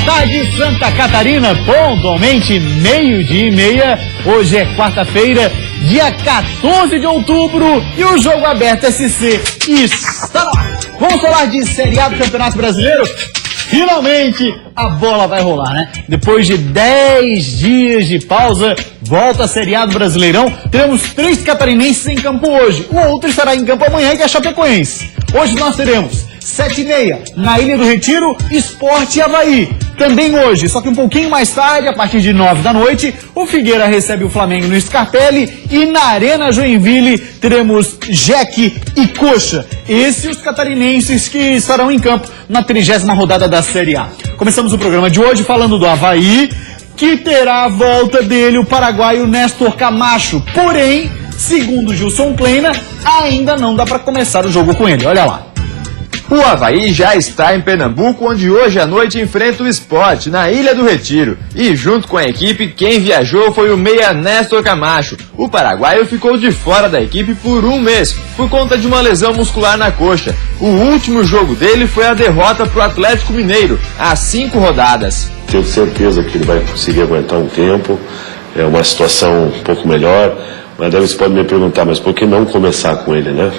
Boa tarde, Santa Catarina, pontualmente 12:30. Hoje é quarta-feira, dia 14 de outubro, e o Jogo Aberto SC está no ar. Vamos falar de Série A do Campeonato Brasileiro? Finalmente a bola vai rolar, né? Depois de 10 dias de pausa, volta a Série A do Brasileirão. Teremos 3 catarinenses em campo hoje. O outro estará em campo amanhã, que é a Chapecoense. Hoje nós teremos 7h30 na Ilha do Retiro, Sport e Avaí. Também hoje, só que um pouquinho mais tarde, a partir de 9 da noite, o Figueira recebe o Flamengo no Scarpelli, e na Arena Joinville teremos Jack e Coxa. Esses os catarinenses que estarão em campo na 30ª rodada da Série A. Começamos o programa de hoje falando do Avaí, que terá a volta dele o paraguaio Néstor Camacho. Porém, segundo Gilson Kleina, ainda não dá para começar o jogo com ele. Olha lá. O Avaí já está em Pernambuco, onde hoje à noite enfrenta o Sport, na Ilha do Retiro. E junto com a equipe, quem viajou foi o meia Néstor Camacho. O paraguaio ficou de fora da equipe por um mês, por conta de uma lesão muscular na coxa. O último jogo dele foi a derrota para o Atlético Mineiro, há 5 rodadas. Tenho certeza que ele vai conseguir aguentar um tempo, é uma situação um pouco melhor, mas daí você pode me perguntar, mas por que não começar com ele, né?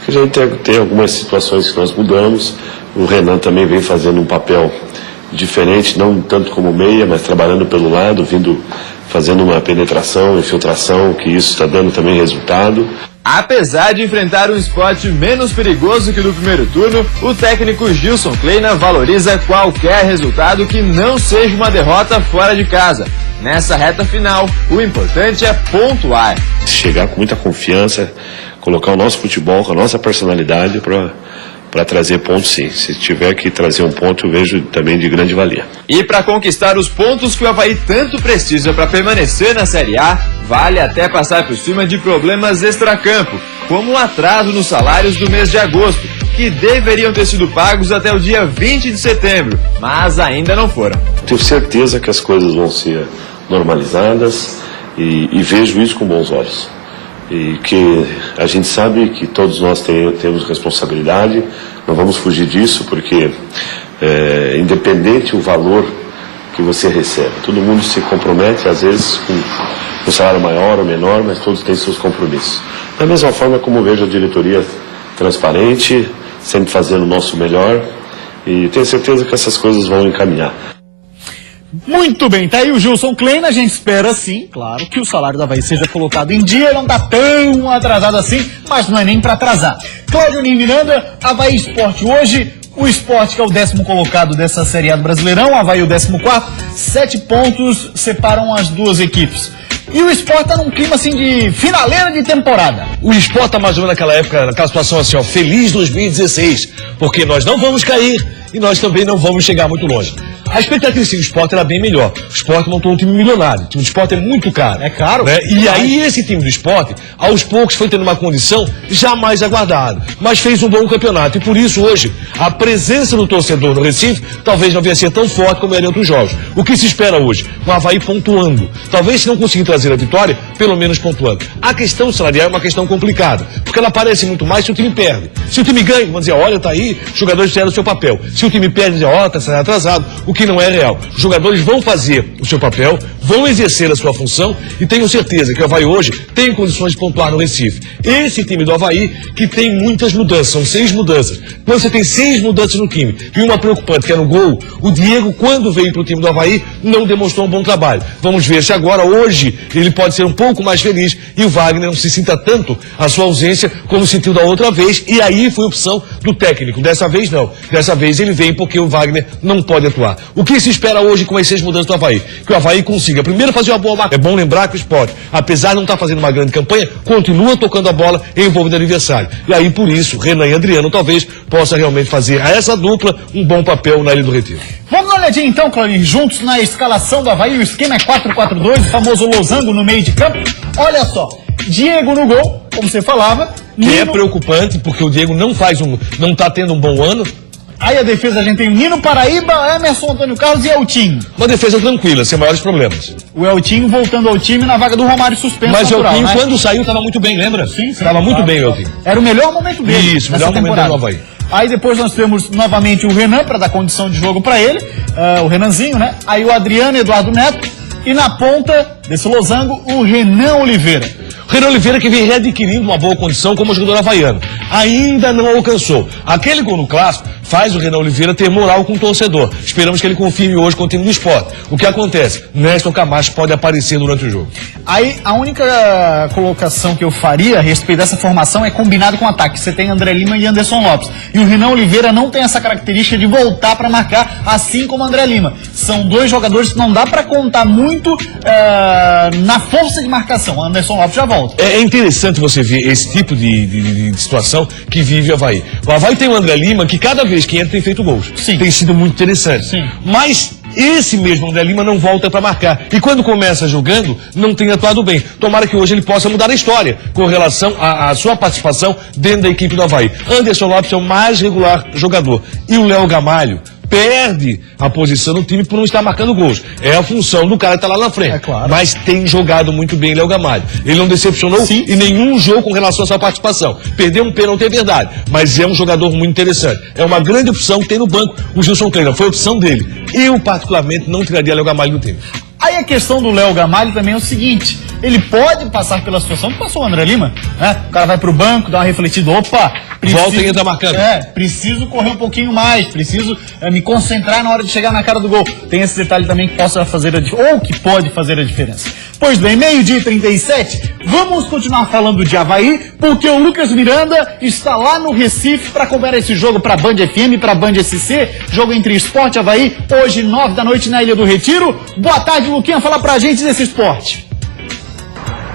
A gente tem algumas situações que nós mudamos. O Renan também vem fazendo um papel diferente, não tanto como meia, mas trabalhando pelo lado, fazendo uma penetração, infiltração, que isso está dando também resultado. Apesar de enfrentar um Sport menos perigoso que no primeiro turno, o técnico Gilson Kleina valoriza qualquer resultado que não seja uma derrota fora de casa. Nessa reta final, o importante é pontuar. Chegar com muita confiança, colocar o nosso futebol com a nossa personalidade para trazer pontos, sim. Se tiver que trazer um ponto, eu vejo também de grande valia. E para conquistar os pontos que o Avaí tanto precisa para permanecer na Série A, vale até passar por cima de problemas extracampo, como o atraso nos salários do mês de agosto, que deveriam ter sido pagos até o dia 20 de setembro, mas ainda não foram. Tenho certeza que as coisas vão ser normalizadas e vejo isso com bons olhos. E que a gente sabe que todos nós temos responsabilidade, não vamos fugir disso, porque independente o valor que você recebe, todo mundo se compromete, às vezes com um salário maior ou menor, mas todos têm seus compromissos. Da mesma forma como vejo a diretoria transparente, sempre fazendo o nosso melhor, e tenho certeza que essas coisas vão encaminhar. Muito bem, tá aí o Gilson Kleina. A gente espera sim, claro, que o salário da Avaí seja colocado em dia. Não tá tão atrasado assim, mas não é nem para atrasar. Cláudio Nini Miranda, Avaí Sport hoje. O Sport, que é o 10º colocado dessa Série A do Brasileirão, Avaí o 14º. 7 pontos separam as duas equipes. E o Sport tá num clima assim de finaleira de temporada. O Sport tá mais ou menos naquela época, naquela situação assim, ó, feliz 2016, porque nós não vamos cair e nós também não vamos chegar muito longe. A expectativa do Sport era bem melhor. O Sport montou um time milionário. O time do Sport é muito caro. É caro? Né? E aí esse time do Sport, aos poucos, foi tendo uma condição jamais aguardada. Mas fez um bom campeonato. E por isso, hoje, a presença do torcedor no Recife talvez não venha a ser tão forte como era em outros jogos. O que se espera hoje? O Avaí pontuando. Talvez, se não conseguir trazer a vitória, pelo menos pontuando. A questão salarial é uma questão complicada, porque ela aparece muito mais se o time perde. Se o time ganha, vão dizer, olha, tá aí, os jogadores fizeram o seu papel. Se o time perde, dizer, ó, tá sendo atrasado, o que não é real. Os jogadores vão fazer o seu papel, vão exercer a sua função, e tenho certeza que o Avaí hoje tem condições de pontuar no Recife. Esse time do Avaí, que tem muitas mudanças, são 6 mudanças. Quando você tem 6 mudanças no time, e uma preocupante que é no gol, o Diego, quando veio para o time do Avaí, não demonstrou um bom trabalho. Vamos ver se agora, hoje, ele pode ser um pouco mais feliz, e o Wagner não se sinta tanto a sua ausência como sentiu da outra vez, e aí foi opção do técnico. Dessa vez não. Dessa vez ele vem porque o Wagner não pode atuar. O que se espera hoje com as 6 mudanças do Avaí? Que o Avaí consiga primeiro fazer uma boa marca. É bom lembrar que o Sport, apesar de não estar fazendo uma grande campanha, continua tocando a bola e envolvendo o adversário. E aí, por isso, Renan e Adriano talvez possa realmente fazer a essa dupla um bom papel na Ilha do Retiro. Vamos dar uma olhadinha então, Claudio, juntos na escalação do Avaí. O esquema é 4-4-2, o famoso losango no meio de campo. Olha só, Diego no gol, como você falava. Que é preocupante, porque o Diego não está tendo um bom ano. Aí a defesa a gente tem o Nino Paraíba, Emerson Antônio Carlos e Eltinho. Uma defesa tranquila, sem maiores problemas. O Eltinho voltando ao time na vaga do Romário suspenso. Mas o Eltinho, né? quando saiu, estava muito bem, lembra? Sim. Estava muito bem o Eltinho. Era o melhor momento dele. Isso, o melhor momento dele no Avaí. Aí depois nós temos novamente o Renan para dar condição de jogo para ele, o Renanzinho, né? Aí o Adriano Eduardo Neto e na ponta desse losango o Renan Oliveira. Renan Oliveira que vem readquirindo uma boa condição como jogador havaiano. Ainda não alcançou. Aquele gol no clássico faz o Renan Oliveira ter moral com o torcedor. Esperamos que ele confirme hoje com o time do Sport. O que acontece? Néstor Camacho pode aparecer durante o jogo. Aí a única colocação que eu faria a respeito dessa formação é combinado com o ataque. Você tem André Lima e Anderson Lopes. E o Renan Oliveira não tem essa característica de voltar para marcar, assim como o André Lima. São dois jogadores que não dá para contar muito na força de marcação. O Anderson Lopes já volta. É interessante você ver esse tipo de situação que vive o Avaí. O Avaí tem o André Lima que cada vez que entra tem feito gols. Sim. Tem sido muito interessante. Sim. Mas esse mesmo André Lima não volta para marcar. E quando começa jogando, não tem atuado bem. Tomara que hoje ele possa mudar a história com relação à sua participação dentro da equipe do Avaí. Anderson Lopes é o mais regular jogador. E o Léo Gamalho perde a posição no time por não estar marcando gols. É a função do cara que está lá na frente. É claro. Mas tem jogado muito bem Léo Gamalho. Ele não decepcionou em nenhum jogo com relação à sua participação. Perdeu um pênalti, é verdade. Mas é um jogador muito interessante. É uma grande opção que tem no banco o Gilson Kleina. Foi a opção dele. Eu, particularmente, não tiraria Léo Gamalho do time. Aí a questão do Léo Gamalho também é o seguinte, ele pode passar pela situação que passou o André Lima, né? O cara vai pro banco, dá uma refletida, opa, volta e entra marcando. Preciso correr um pouquinho mais, preciso me concentrar na hora de chegar na cara do gol. Tem esse detalhe também que possa fazer ou que pode fazer a diferença. Pois bem, 12h37, vamos continuar falando de Avaí, porque o Lucas Miranda está lá no Recife para acompanhar esse jogo para Band FM, para Band SC, jogo entre Sport e Avaí, hoje 9 da noite na Ilha do Retiro. Boa tarde, Luquinha, fala pra gente desse esporte.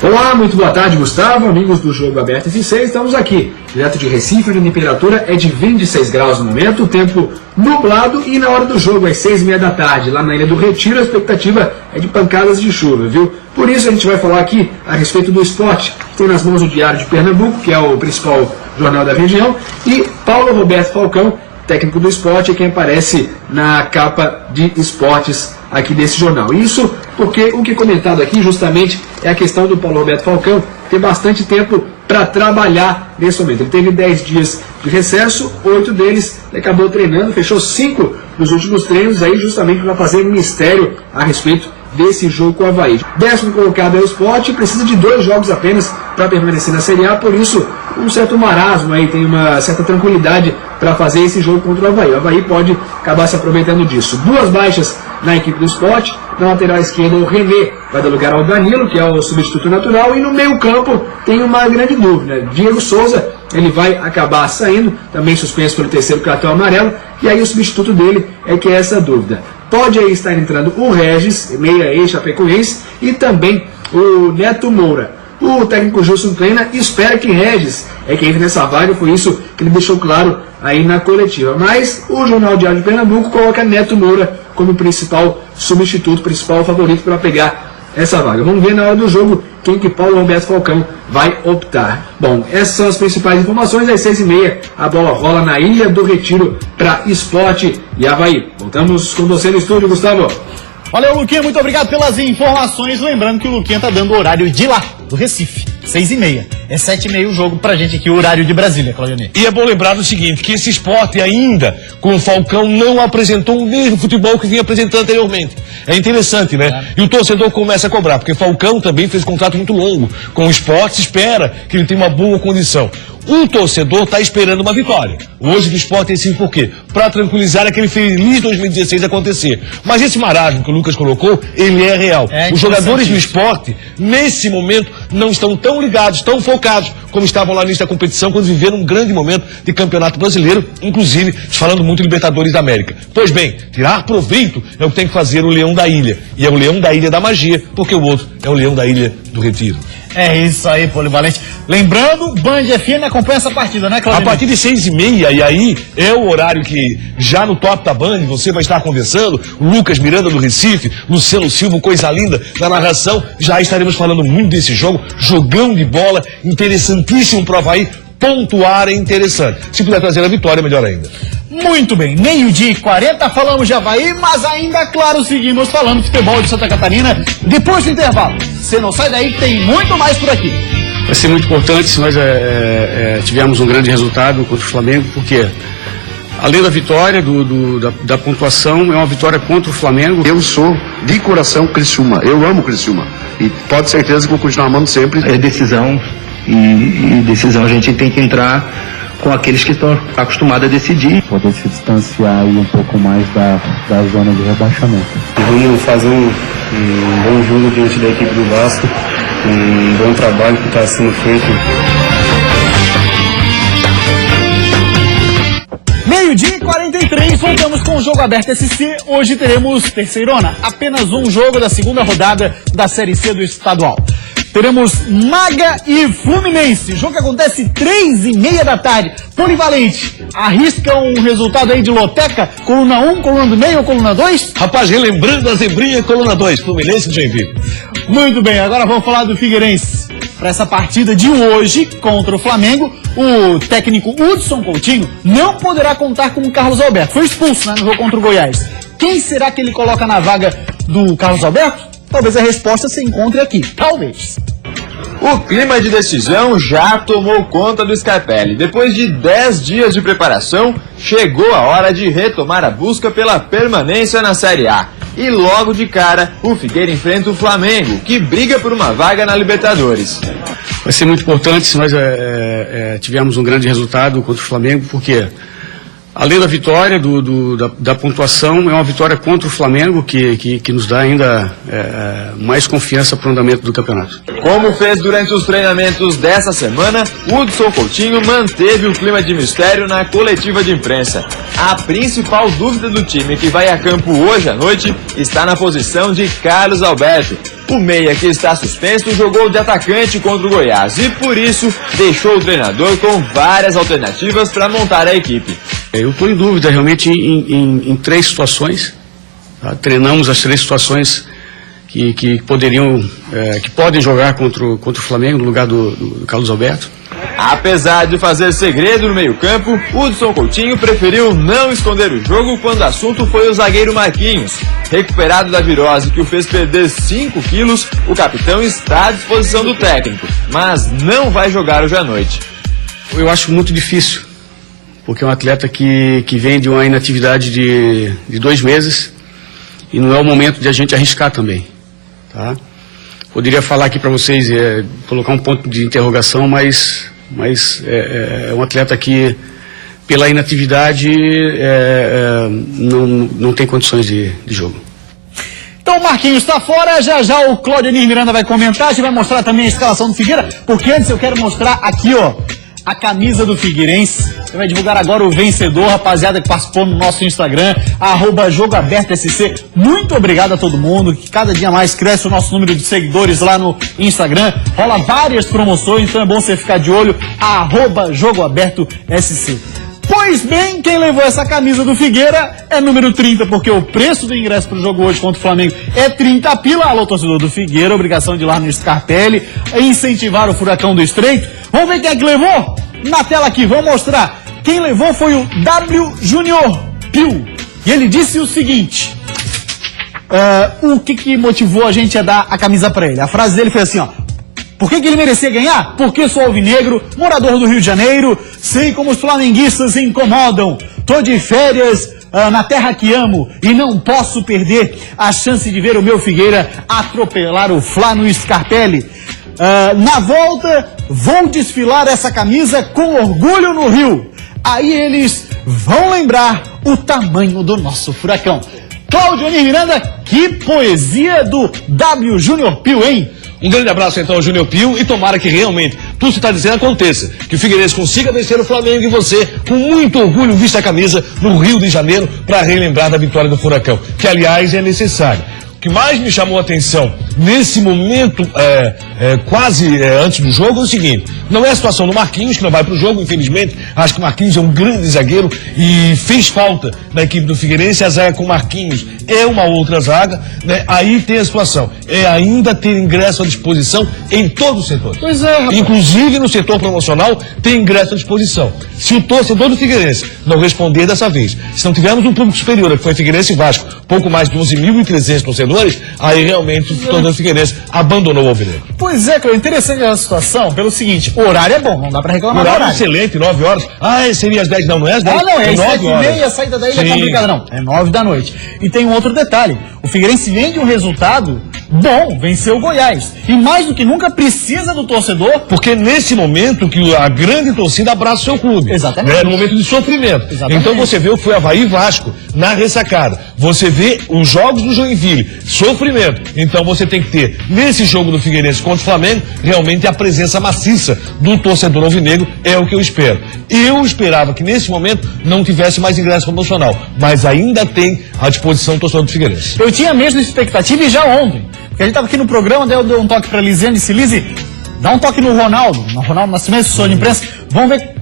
Olá, muito boa tarde, Gustavo, amigos do Jogo Aberto FC, estamos aqui, direto de Recife, onde a temperatura é de 26 graus no momento, o tempo nublado e na hora do jogo, às 6h30 da tarde, lá na Ilha do Retiro, a expectativa é de pancadas de chuva, viu? Por isso a gente vai falar aqui a respeito do esporte, que tem nas mãos o Diário de Pernambuco, que é o principal jornal da região, e Paulo Roberto Falcão, técnico do esporte, é quem aparece na capa de esportes aqui desse jornal. Isso porque o que é comentado aqui justamente é a questão do Paulo Roberto Falcão ter bastante tempo para trabalhar nesse momento. Ele teve 10 dias de recesso, 8 deles ele acabou treinando, fechou 5 dos últimos treinos aí justamente para fazer um mistério a respeito desse jogo com o Avaí. 10º colocado é o Sport, precisa de 2 jogos apenas para permanecer na Série A, por isso um certo marasmo aí, tem uma certa tranquilidade para fazer esse jogo contra o Avaí. O Avaí pode acabar se aproveitando disso. 2 baixas na equipe do Sport, na lateral esquerda o René vai dar lugar ao Danilo, que é o substituto natural, e no meio campo tem uma grande dúvida. Diego Souza, ele vai acabar saindo, também suspenso pelo 3º cartão amarelo, e aí o substituto dele é que é essa dúvida. Pode aí estar entrando o Regis, meia ex-chapecoense, e também o Neto Moura. O técnico Gilson Kleina espera que Regis é quem entre nessa vaga, foi isso que ele deixou claro aí na coletiva. Mas o Jornal Diário de Pernambuco coloca Neto Moura como principal substituto, principal favorito para pegar essa vaga. Vamos ver na hora do jogo quem que Paulo Roberto Falcão vai optar. Bom, essas são as principais informações. Às 6h30 a bola rola na Ilha do Retiro para Sport e Avaí. Voltamos com você no estúdio, Gustavo. Valeu, Luquinha, muito obrigado pelas informações. Lembrando que o Luquinha tá dando o horário de lá, do Recife, 6h30. É 7h30 o jogo pra gente aqui, o horário de Brasília, Claudionê. E é bom lembrar o seguinte, que esse esporte ainda, com o Falcão, não apresentou o mesmo futebol que vinha apresentando anteriormente. É interessante, né? Claro. E o torcedor começa a cobrar, porque Falcão também fez um contrato muito longo. Com o esporte, se espera que ele tenha uma boa condição. O torcedor está esperando uma vitória. Hoje do Sport tem sim por quê? Para tranquilizar aquele feliz 2016 acontecer. Mas esse marasmo que o Lucas colocou, ele é real. Os jogadores do Sport, nesse momento, não estão tão ligados, tão focados, como estavam lá nesta competição, quando viveram um grande momento de campeonato brasileiro, inclusive falando muito em Libertadores da América. Pois bem, tirar proveito é o que tem que fazer o Leão da Ilha. E é o Leão da Ilha da Magia, porque o outro é o Leão da Ilha do Retiro. É isso aí, Polivalente. Lembrando, Band FM acompanha essa partida, né, Claudio? A partir de 6h30, e aí é o horário que já no top da Band você vai estar conversando, Lucas Miranda do Recife, Luciano Silva, coisa linda na narração, já estaremos falando muito desse jogo, jogão de bola, interessantíssimo pro Avaí, pontuar é interessante. Se puder trazer a vitória, melhor ainda. Muito bem, 12h40, falamos de Avaí, mas ainda, claro, seguimos falando de futebol de Santa Catarina depois do intervalo. Você não sai daí que tem muito mais por aqui. Vai ser muito importante se nós tivermos um grande resultado contra o Flamengo, porque além da vitória, da pontuação, é uma vitória contra o Flamengo. Eu sou, de coração, Criciúma. Eu amo Criciúma. E pode ter certeza que vou continuar amando sempre. É decisão, e decisão a gente tem que entrar com aqueles que estão acostumados a decidir. Poder se distanciar aí um pouco mais da zona de rebaixamento. Vamos fazer um bom jogo diante da equipe do Vasco, um bom trabalho que está sendo feito. Meio-dia e 43, voltamos com o Jogo Aberto SC. Hoje teremos terceirona, apenas um jogo da segunda rodada da Série C do estadual. Teremos Maga e Fluminense, jogo que acontece 3h30 da tarde, polivalente. Arrisca um resultado aí de loteca, coluna 1, coluna do meio ou coluna 2? Rapaz, relembrando a zebrinha, coluna 2, Fluminense de Joinville. Muito bem, agora vamos falar do Figueirense. Para essa partida de hoje contra o Flamengo, o técnico Hudson Coutinho não poderá contar com o Carlos Alberto. Foi expulso, né, no jogo contra o Goiás. Quem será que ele coloca na vaga do Carlos Alberto? Talvez a resposta se encontre aqui. Talvez. O clima de decisão já tomou conta do Scarpelli. Depois de 10 dias de preparação, chegou a hora de retomar a busca pela permanência na Série A. E logo de cara, o Figueira enfrenta o Flamengo, que briga por uma vaga na Libertadores. Vai ser muito importante se nós tivermos um grande resultado contra o Flamengo, porque além da vitória, da pontuação, é uma vitória contra o Flamengo que nos dá ainda mais confiança para o andamento do campeonato. Como fez durante os treinamentos dessa semana, Hudson Coutinho manteve o clima de mistério na coletiva de imprensa. A principal dúvida do time que vai a campo hoje à noite está na posição de Carlos Alberto. O meia, que está suspenso, jogou de atacante contra o Goiás e, por isso, deixou o treinador com várias alternativas para montar a equipe. Eu estou em dúvida realmente em 3 situações. Tá? Treinamos as 3 situações que podem jogar contra o Flamengo no lugar do Carlos Alberto. Apesar de fazer segredo no meio-campo, Hudson Coutinho preferiu não esconder o jogo quando o assunto foi o zagueiro Marquinhos. Recuperado da virose que o fez perder 5 quilos, o capitão está à disposição do técnico, mas não vai jogar hoje à noite. Eu acho muito difícil, porque é um atleta que vem de uma inatividade de 2 meses e não é o momento de a gente arriscar também. Tá? Poderia falar aqui para vocês, colocar um ponto de interrogação, mas é um atleta que, pela inatividade, não tem condições de jogo. Então o Marquinhos está fora, já o Claudionir Miranda vai comentar, a gente vai mostrar também a escalação do Figueira, porque antes eu quero mostrar aqui, ó, a camisa do Figueirense. Você vai divulgar agora o vencedor, rapaziada que participou no nosso Instagram, @JogoAbertoSC. Muito obrigado a todo mundo, que cada dia mais cresce o nosso número de seguidores lá no Instagram. Rola várias promoções, então é bom você ficar de olho, @JogoAbertoSC. Pois bem, quem levou essa camisa do Figueira é número 30, porque o preço do ingresso para o jogo hoje contra o Flamengo é 30 pila. Alô, torcedor do Figueira, obrigação de ir lá no Scarpelli, incentivar o Furacão do Estreito. Vamos ver quem é que levou? Na tela aqui, vamos mostrar. Quem levou foi o W Junior Pio. E ele disse o seguinte, o que motivou a gente a dar a camisa para ele? A frase dele foi assim, ó. Por que ele merecia ganhar? Porque sou alvinegro, morador do Rio de Janeiro, sei como os flamenguistas se incomodam. Tô de férias na terra que amo e não posso perder a chance de ver o meu Figueira atropelar o Fla no Scarpelli. Na volta, vou desfilar essa camisa com orgulho no Rio. Aí eles vão lembrar o tamanho do nosso Furacão. Claudionir Miranda, que poesia do W Júnior Pio, hein? Um grande abraço então ao Júnior Pio e tomara que realmente tudo que você está dizendo aconteça. Que o Figueirense consiga vencer o Flamengo e você, com muito orgulho, vista a camisa no Rio de Janeiro para relembrar da vitória do Furacão, que aliás é necessário. O que mais me chamou a atenção nesse momento, quase antes do jogo, é o seguinte: não é a situação do Marquinhos, que não vai para o jogo, infelizmente. Acho que o Marquinhos é um grande zagueiro e fez falta na equipe do Figueirense. A zaga com o Marquinhos é uma outra zaga, né? Aí tem a situação, ainda ter ingresso à disposição em todos os setores. Pois é, rapaz. Inclusive no setor promocional tem ingresso à disposição. Se o torcedor do Figueirense não responder dessa vez, se não tivermos um público superior, que foi Figueirense e Vasco, pouco mais de 11.300 torcedores, aí realmente o torcedor do Figueirense abandonou o Alvinegro. Pois é, Cláudio, interessante a situação pelo seguinte, o horário é bom, não dá pra reclamar do Horário horário. excelente, 9 horas. Ah, seria às 10, não é às 10? Ah, não, é 9h30, a saída da ilha é Sim. complicada, não. É 9 da noite. E tem um outro detalhe, o Figueirense vem de um resultado bom, venceu o Goiás. E mais do que nunca precisa do torcedor. Porque nesse momento que a grande torcida abraça o seu clube. Exatamente. Né? No momento de sofrimento. Exatamente. Então você vê o que foi Avaí e Vasco na ressacada. Você vê os jogos do Joinville, sofrimento. Então você tem que ter, nesse jogo do Figueirense contra o Flamengo, realmente a presença maciça do torcedor alvinegro, é o que eu espero. Eu esperava que nesse momento não tivesse mais ingresso promocional, mas ainda tem à disposição o torcedor do Figueirense. Eu tinha a mesma expectativa e já ontem. Porque a gente estava aqui no programa, daí eu dei um toque para Lisiane, disse, Lise, dá um toque no Ronaldo Nascimento, assessor de imprensa, vamos ver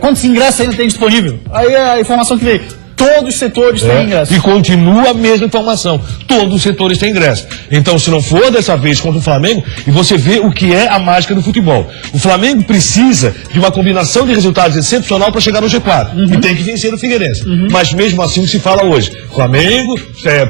quantos ingressos ainda tem disponível. Aí a informação que veio, todos os setores têm ingresso. E continua a mesma informação. Todos os setores têm ingresso. Então, se não for dessa vez contra o Flamengo, e você vê o que é a mágica do futebol. O Flamengo precisa de uma combinação de resultados excepcional para chegar no G4. E tem que vencer o Figueirense. Mas mesmo assim o que se fala hoje. Flamengo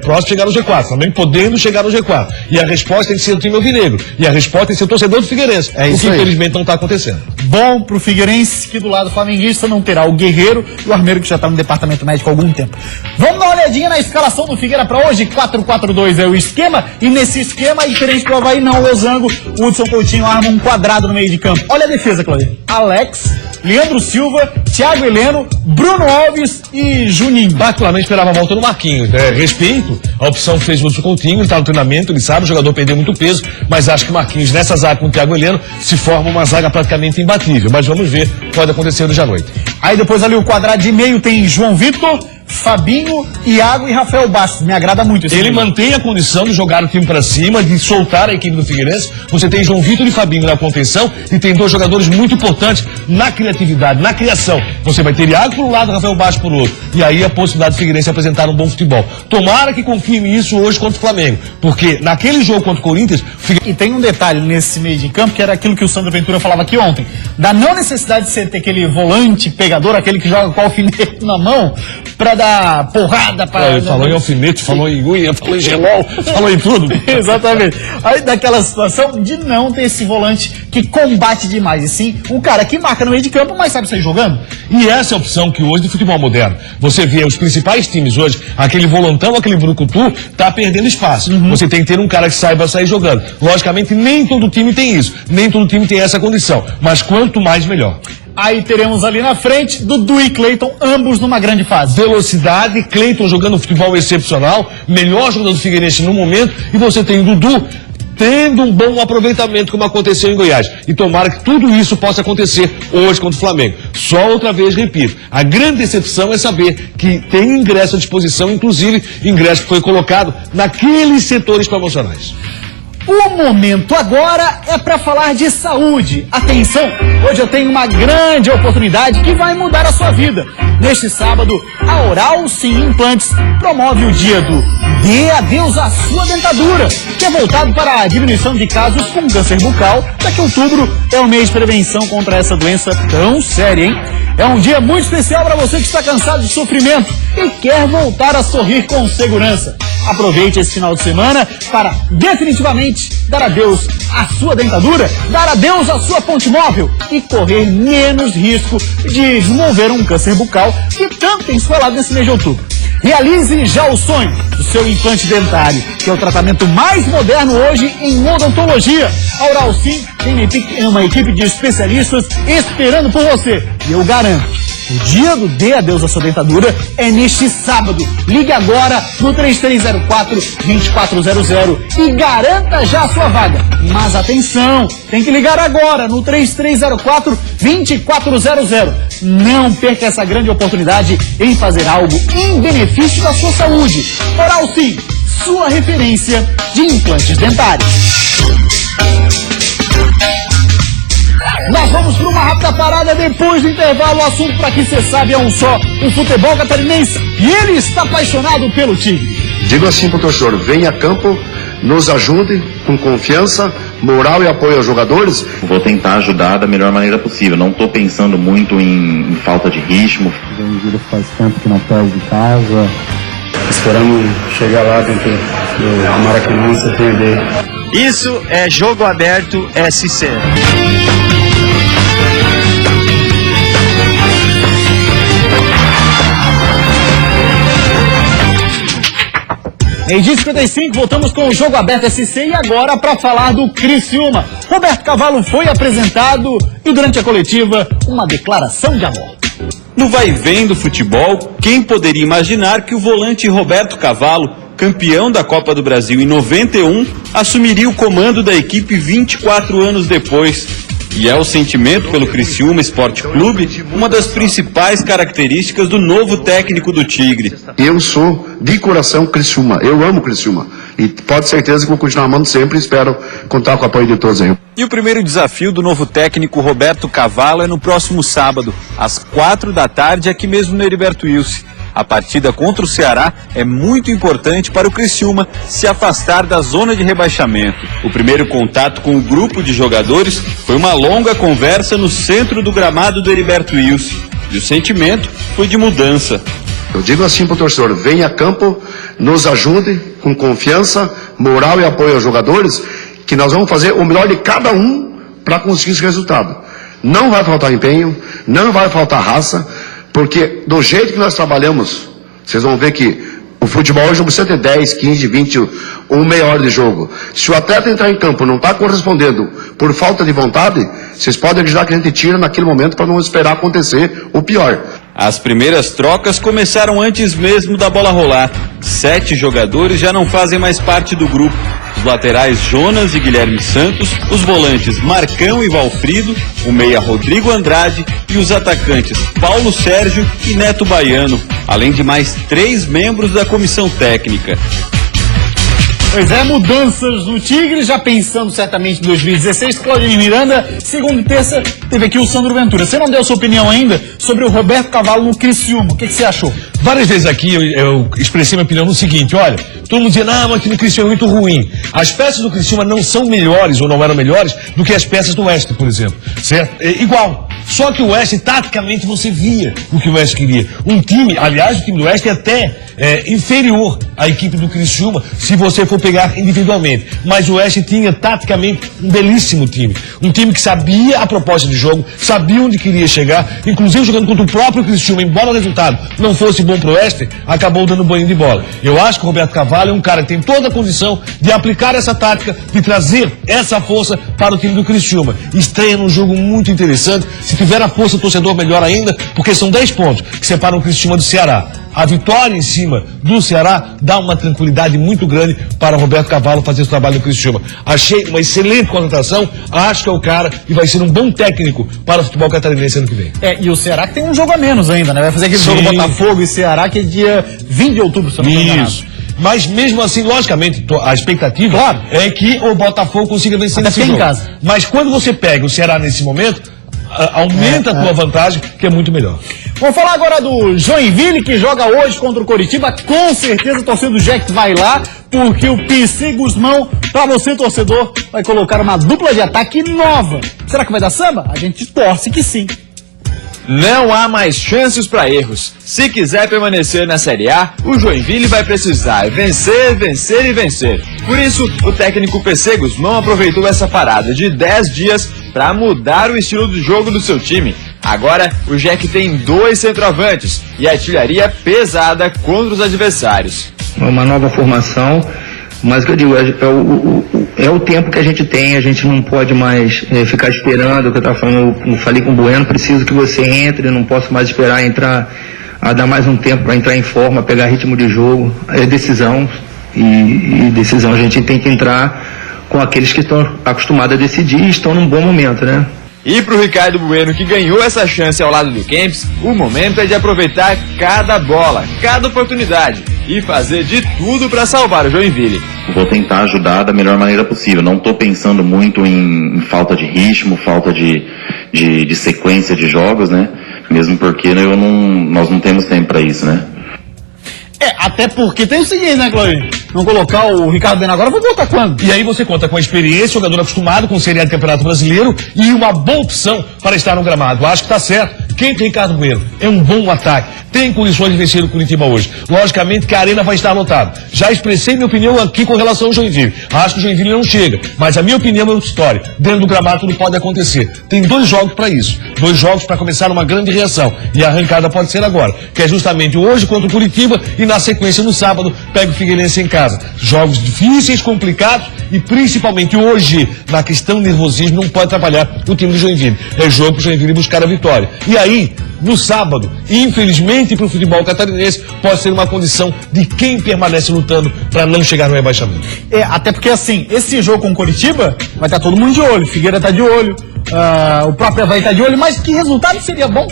próximo de chegar no G4. Flamengo podendo chegar no G4. E a resposta tem que ser o time alvinegro. E a resposta tem que ser o torcedor do Figueirense. O que infelizmente não está acontecendo. Bom pro Figueirense, que do lado flamenguista não terá o Guerreiro e o Armeiro, que já está no departamento médico há algum tempo. Vamos dar uma olhadinha na escalação do Figueira para hoje. 4-4-2 é o esquema, e nesse esquema, diferente do Avaí, não, o Losango, o Hudson Coutinho arma um quadrado no meio de campo. Olha a defesa, Cláudio. Alex, Leandro Silva, Thiago Heleno, Bruno Alves e Juninho. Particularmente esperava a volta do Marquinhos. Respeito a opção que fez o Hudson Coutinho, ele está no treinamento, ele sabe, o jogador perdeu muito peso, mas acho que o Marquinhos, nessa zaga com o Thiago Heleno, se forma uma zaga praticamente imbatível. Mas vamos ver, pode acontecer hoje à noite. Aí depois ali o quadrado de meio tem João Vitor, Fabinho, Iago e Rafael Bastos. Me agrada muito esse Ele time. mantém a condição de jogar o time para cima, de soltar a equipe do Figueirense. Você tem João Vitor e Fabinho na contenção e tem dois jogadores muito importantes na criatividade, na criação. Você vai ter Iago por um lado, Rafael Bastos por outro. E aí a possibilidade do Figueirense apresentar um bom futebol. Tomara que confirme isso hoje contra o Flamengo. Porque naquele jogo contra o Corinthians... E tem um detalhe nesse meio de campo, que era aquilo que o Sandro Ventura falava aqui ontem. Da não necessidade de você ter aquele volante pegador, aquele que joga com o alfinete na mão, pra dar porrada. Ele falou em alfinete, falou em unha, falou em gelol, falou em tudo. Exatamente. Aí daquela situação de não ter esse volante que combate demais, e sim um cara que marca no meio de campo, mas sabe sair jogando. E essa é a opção que hoje do futebol moderno. Você vê os principais times hoje, aquele volantão, aquele brucutu, tá perdendo espaço. Você tem que ter um cara que saiba sair jogando. Logicamente, nem todo time tem isso. Nem todo time tem essa condição. Mas quanto mais, melhor. Aí teremos ali na frente Dudu e Cleiton, ambos numa grande fase. Velocidade, Cleiton jogando futebol excepcional, melhor jogador do Figueirense no momento, e você tem o Dudu tendo um bom aproveitamento, como aconteceu em Goiás. E tomara que tudo isso possa acontecer hoje contra o Flamengo. Só outra vez, repito, a grande decepção é saber que tem ingresso à disposição, inclusive ingresso que foi colocado naqueles setores promocionais. O momento agora é para falar de saúde. Atenção, hoje eu tenho uma grande oportunidade que vai mudar a sua vida. Neste sábado, a Oral Sim Implantes promove o dia do Dê Adeus à Sua Dentadura, que é voltado para a diminuição de casos com câncer bucal, já que outubro é o mês de prevenção contra essa doença tão séria, hein? É um dia muito especial para você que está cansado de sofrimento e quer voltar a sorrir com segurança. Aproveite esse final de semana para definitivamente dar adeus à sua dentadura, dar adeus à sua ponte móvel e correr menos risco de desenvolver um câncer bucal que tanto tem se falado nesse mês de outubro. Realize já o sonho do seu implante dentário, que é o tratamento mais moderno hoje em odontologia. A Oral Sim tem uma equipe de especialistas esperando por você. E eu garanto, o dia do Dê Adeus à Sua Dentadura é neste sábado. Ligue agora no 3304-2400 e garanta já a sua vaga. Mas atenção, tem que ligar agora no 3304-2400. Não perca essa grande oportunidade em fazer algo em benefício da sua saúde. Oral Sim, sua referência de implantes dentários. Nós vamos para uma rápida parada. Depois do intervalo, o assunto para que você sabe é um só: o futebol catarinense. E ele está apaixonado pelo Tigre. Digo assim pro torcedor, venha a campo, nos ajude com confiança, moral e apoio aos jogadores. Vou tentar ajudar da melhor maneira possível. Não estou pensando muito em falta de ritmo. O Joinville faz tempo que não perde em casa. esperamos chegar lá dentro do Maracanã e surpreender. Isso é Jogo Aberto SC. Meio-dia 55, voltamos com o Jogo Aberto SC e agora para falar do Criciúma. Roberto Cavalo foi apresentado e durante a coletiva uma declaração de amor. No vai-vem do futebol, quem poderia imaginar que o volante Roberto Cavalo, campeão da Copa do Brasil em 91, assumiria o comando da equipe 24 anos depois. E é o sentimento pelo Criciúma Esporte Clube uma das principais características do novo técnico do Tigre. Eu sou de coração Criciúma, eu amo Criciúma. E pode ter certeza que vou continuar amando sempre e espero contar com o apoio de todos aí. E o primeiro desafio do novo técnico Roberto Cavalo é no próximo sábado, às 4 da tarde, aqui mesmo no Heriberto Wilson. A partida contra o Ceará é muito importante para o Criciúma se afastar da zona de rebaixamento. O primeiro contato com o grupo de jogadores foi uma longa conversa no centro do gramado do Heriberto Wilson. E o sentimento foi de mudança. Eu digo assim para o torcedor, venha a campo, nos ajude com confiança, moral e apoio aos jogadores, que nós vamos fazer o melhor de cada um para conseguir esse resultado. Não vai faltar empenho, não vai faltar raça, porque do jeito que nós trabalhamos, vocês vão ver que o futebol hoje não precisa ter 10, 15, 20 ou meia hora de jogo. Se o atleta entrar em campo e não está correspondendo por falta de vontade, vocês podem acreditar que a gente tira naquele momento para não esperar acontecer o pior. As primeiras trocas começaram antes mesmo da bola rolar. 7 jogadores já não fazem mais parte do grupo. Os laterais Jonas e Guilherme Santos, os volantes Marcão e Valfrido, o meia Rodrigo Andrade e os atacantes Paulo Sérgio e Neto Baiano, além de mais 3 membros da comissão técnica. Pois é, mudanças no Tigre, já pensando certamente em 2016. Claudinei Miranda, segunda e terça, teve aqui o Sandro Ventura. Você não deu a sua opinião ainda sobre o Roberto Cavalo no Criciúma. O que você achou? Várias vezes aqui eu expressei minha opinião no seguinte, olha, todo mundo dizendo, mas aqui no Criciúma é muito ruim. As peças do Criciúma não são melhores ou não eram melhores do que as peças do Oeste, por exemplo. Certo? É igual. Só que o Oeste, taticamente, você via o que o Oeste queria. Um time, aliás, o time do Oeste é até inferior à equipe do Criciúma, se você for pegar individualmente. Mas o Oeste tinha, taticamente, um belíssimo time. Um time que sabia a proposta de jogo, sabia onde queria chegar, inclusive jogando contra o próprio Criciúma, embora o resultado não fosse bom pro Oeste, acabou dando banho de bola. Eu acho que o Roberto Cavalo é um cara que tem toda a condição de aplicar essa tática, de trazer essa força para o time do Criciúma. Estreia num jogo muito interessante. Se tiver a força do torcedor, melhor ainda, porque são 10 pontos que separam o Criciúma do Ceará. A vitória em cima do Ceará dá uma tranquilidade muito grande para o Roberto Cavalo fazer esse trabalho no Criciúma. Achei uma excelente contratação, acho que é o cara e vai ser um bom técnico para o futebol catarinense ano que vem. E o Ceará que tem um jogo a menos ainda, né? Vai fazer aquele jogo Botafogo e Ceará, que é dia 20 de outubro, se eu não me engano. Isso. Mas mesmo assim, logicamente, a expectativa é que o Botafogo consiga vencer nesse jogo. Em casa. Mas quando você pega o Ceará nesse momento, aumenta a tua vantagem, que é muito melhor. Vamos falar agora do Joinville, que joga hoje contra o Coritiba. Com certeza a torcida do Jack vai lá, porque o PC Guzmão, pra você, torcedor, vai colocar uma dupla de ataque nova. Será que vai dar samba? A gente torce que sim. Não há mais chances para erros. Se quiser permanecer na Série A, o Joinville vai precisar vencer, vencer e vencer. Por isso, o técnico PC Guzmão aproveitou essa parada de 10 dias para mudar o estilo do jogo do seu time. Agora, o Jack tem 2 centroavantes e artilharia pesada contra os adversários. Uma nova formação, mas o que eu digo, é o tempo que a gente tem, a gente não pode mais ficar esperando, o que eu estava falando, eu falei com o Bueno, preciso que você entre, não posso mais esperar entrar, a dar mais um tempo para entrar em forma, pegar ritmo de jogo, é decisão, e decisão a gente tem que entrar com aqueles que estão acostumados a decidir e estão num bom momento, né? E para o Ricardo Bueno, que ganhou essa chance ao lado do Kempis, o momento é de aproveitar cada bola, cada oportunidade e fazer de tudo para salvar o Joinville. Vou tentar ajudar da melhor maneira possível. Não estou pensando muito em falta de ritmo, falta de sequência de jogos, né? Mesmo porque nós não temos tempo para isso, né? Até porque tem o seguinte, né, Cláudio? Não colocar o Ricardo Bueno agora, vou voltar quando? E aí você conta com a experiência, jogador acostumado com o Série A do Campeonato Brasileiro e uma boa opção para estar no gramado. Acho que está certo Quem tem Ricardo Bueno? É um bom ataque. Tem condições de vencer o Curitiba hoje. Logicamente que a arena vai estar lotada. Já expressei minha opinião aqui com relação ao Joinville. Acho que o Joinville não chega. Mas a minha opinião é outra história. Dentro do gramado tudo pode acontecer. Tem 2 jogos para isso. 2 jogos para começar uma grande reação. E a arrancada pode ser agora. Que é justamente hoje contra o Curitiba e na sequência no sábado pega o Figueirense em casa. Jogos difíceis, complicados e principalmente hoje, na questão nervosismo, não pode atrapalhar o time do Joinville. É jogo para o Joinville buscar a vitória. E aí, no sábado, infelizmente para o futebol catarinense, pode ser uma condição de quem permanece lutando para não chegar no rebaixamento. Até porque assim, esse jogo com o Curitiba vai estar todo mundo de olho, Figueira está de olho, o próprio Avaí está de olho, mas que resultado seria bom?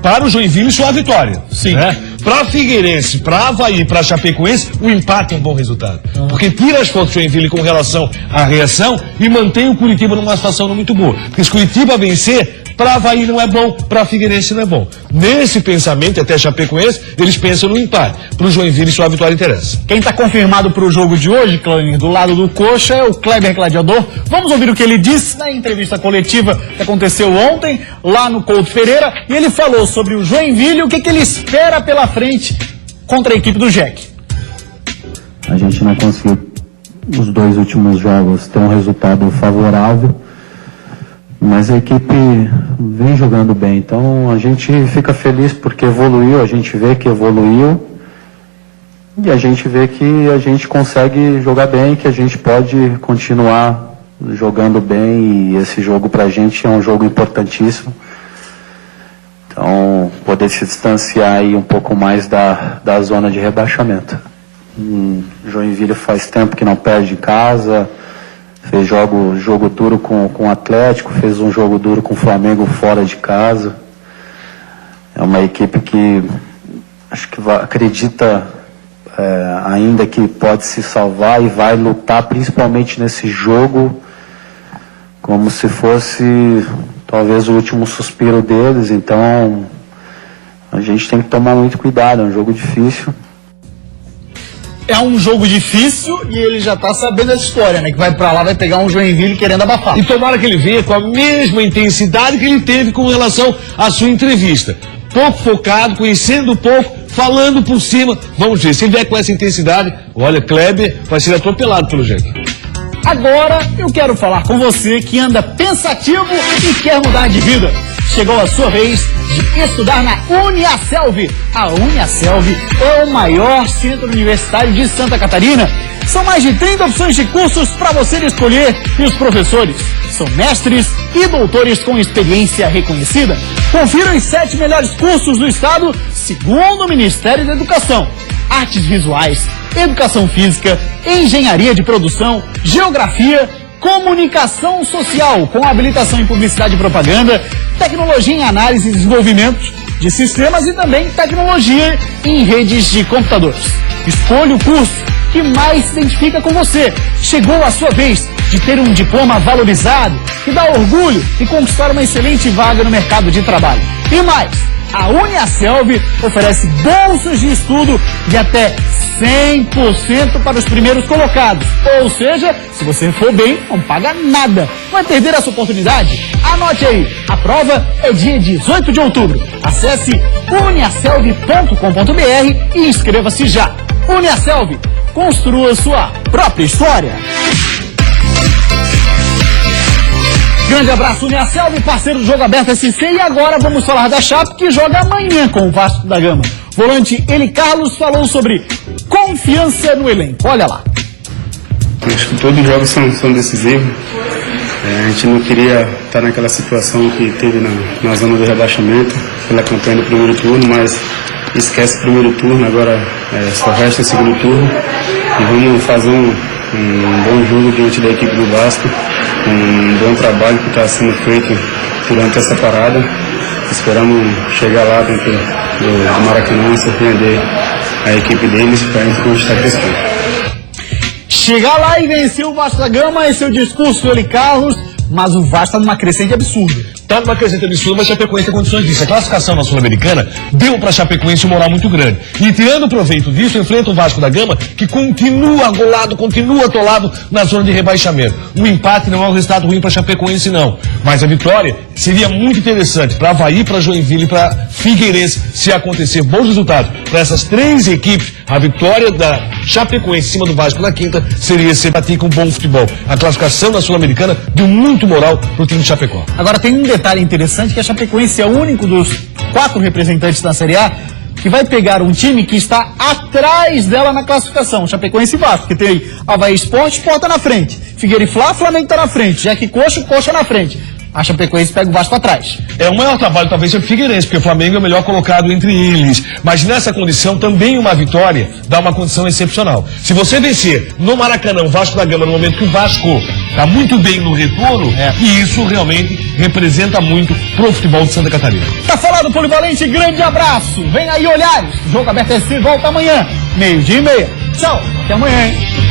Para o Joinville, só a vitória. Sim. Né? Para Figueirense, para Avaí, para Chapecoense, o empate é um bom resultado. Porque tira as pontos do Joinville com relação à reação e mantém o Curitiba numa situação não muito boa. Porque se Curitiba vencer, para Avaí não é bom, para Figueirense não é bom. Nesse pensamento, até Chapecoense, eles pensam no empate. Para o Joinville, só a vitória interessa. Quem está confirmado para o jogo de hoje, Claudinho, do lado do Coxa, é o Kleber Gladiador. Vamos ouvir o que ele disse na entrevista coletiva que aconteceu ontem, lá no Couto Pereira. E ele falou sobre o Joinville e o que ele espera pela frente contra a equipe do Jack. A gente não conseguiu, nos 2 últimos jogos, ter um resultado favorável. Mas a equipe vem jogando bem, então a gente fica feliz porque evoluiu, a gente vê que evoluiu e a gente vê que a gente consegue jogar bem, que a gente pode continuar jogando bem e esse jogo pra gente é um jogo importantíssimo. Então, poder se distanciar aí um pouco mais da zona de rebaixamento. Joinville faz tempo que não perde em casa. Fez jogo duro com o Atlético, fez um jogo duro com o Flamengo fora de casa. É uma equipe que acho que acredita ainda que pode se salvar e vai lutar principalmente nesse jogo como se fosse talvez o último suspiro deles. Então a gente tem que tomar muito cuidado, é um jogo difícil. É um jogo difícil e ele já tá sabendo essa história, né? Que vai pra lá, vai pegar um Joinville querendo abafar. E tomara que ele venha com a mesma intensidade que ele teve com relação à sua entrevista. Pouco focado, conhecendo pouco, falando por cima. Vamos ver, se ele vier com essa intensidade, olha, Kleber vai ser atropelado pelo jeito. Agora eu quero falar com você que anda pensativo e quer mudar de vida. Chegou a sua vez de estudar na Uniaselv. A Uniaselv é o maior centro universitário de Santa Catarina. São mais de 30 opções de cursos para você escolher e os professores são mestres e doutores com experiência reconhecida. Confira os 7 melhores cursos do estado, segundo o Ministério da Educação: artes visuais, educação física, engenharia de produção, geografia, comunicação social, com habilitação em publicidade e propaganda, tecnologia em análise e desenvolvimento de sistemas e também tecnologia em redes de computadores. Escolha o curso que mais se identifica com você. Chegou a sua vez de ter um diploma valorizado, que dá orgulho e conquistar uma excelente vaga no mercado de trabalho. E mais, a Uniaselv oferece bolsas de estudo de até 100% para os primeiros colocados. Ou seja, se você for bem, não paga nada. Vai perder essa oportunidade? Anote aí, a prova é dia 18 de outubro. Acesse uniaselv.com.br e inscreva-se já. Uniaselv, construa sua própria história. Grande abraço, Uniaselv, parceiro do Jogo Aberto SC. E agora vamos falar da Chape, que joga amanhã com o Vasco da Gama. Volante Eli Carlos falou sobre confiança no elenco. Olha lá. Acho que todos os jogos são decisivos. A gente não queria estar naquela situação que teve na zona do rebaixamento, pela campanha do primeiro turno, mas esquece o primeiro turno, agora só resta o segundo turno. E vamos fazer um bom jogo diante da equipe do Vasco, um bom trabalho que está sendo feito durante essa parada. Esperamos chegar lá dentro do Maracanã e surpreender a equipe deles para a gente conquistar esse ponto. Chegar lá e vencer o Vasco da Gama, esse é o discurso do Eli Carlos. mas o Vasco tá numa crescente absurda. Tá numa crescente absurda, mas Chapecoense tem condições disso. A classificação na Sul-Americana deu pra Chapecoense um moral muito grande. E tirando proveito disso, enfrenta o Vasco da Gama, que continua golado, continua atolado na zona de rebaixamento. O empate não é um resultado ruim pra Chapecoense, não. Mas a vitória seria muito interessante pra Avaí, pra Joinville e pra Figueirense, se acontecer bons resultados para essas três equipes. A vitória da Chapecoense em cima do Vasco na quinta seria se bater com bom futebol. A classificação na Sul-Americana deu muito moral pro time de Chapecó. Agora tem um detalhe interessante, que a Chapecoense é o único dos 4 representantes da Série A que vai pegar um time que está atrás dela na classificação, Chapecoense e Vasco, que tem Avaí Sport tá na frente, Figueira e Flá, Flamengo tá na frente, Jack Coxa na frente. A Chapecoense pega o Vasco atrás. O maior trabalho talvez seja o Figueirense, porque o Flamengo é o melhor colocado entre eles. Mas nessa condição, também uma vitória dá uma condição excepcional. Se você vencer no Maracanã o Vasco da Gama, no momento que o Vasco está muito bem no retorno, e isso realmente representa muito pro futebol de Santa Catarina. Tá falado, Polivalente, grande abraço. Vem aí, Olhares. Jogo Aberto SC volta amanhã, 12:30. Tchau, até amanhã, hein?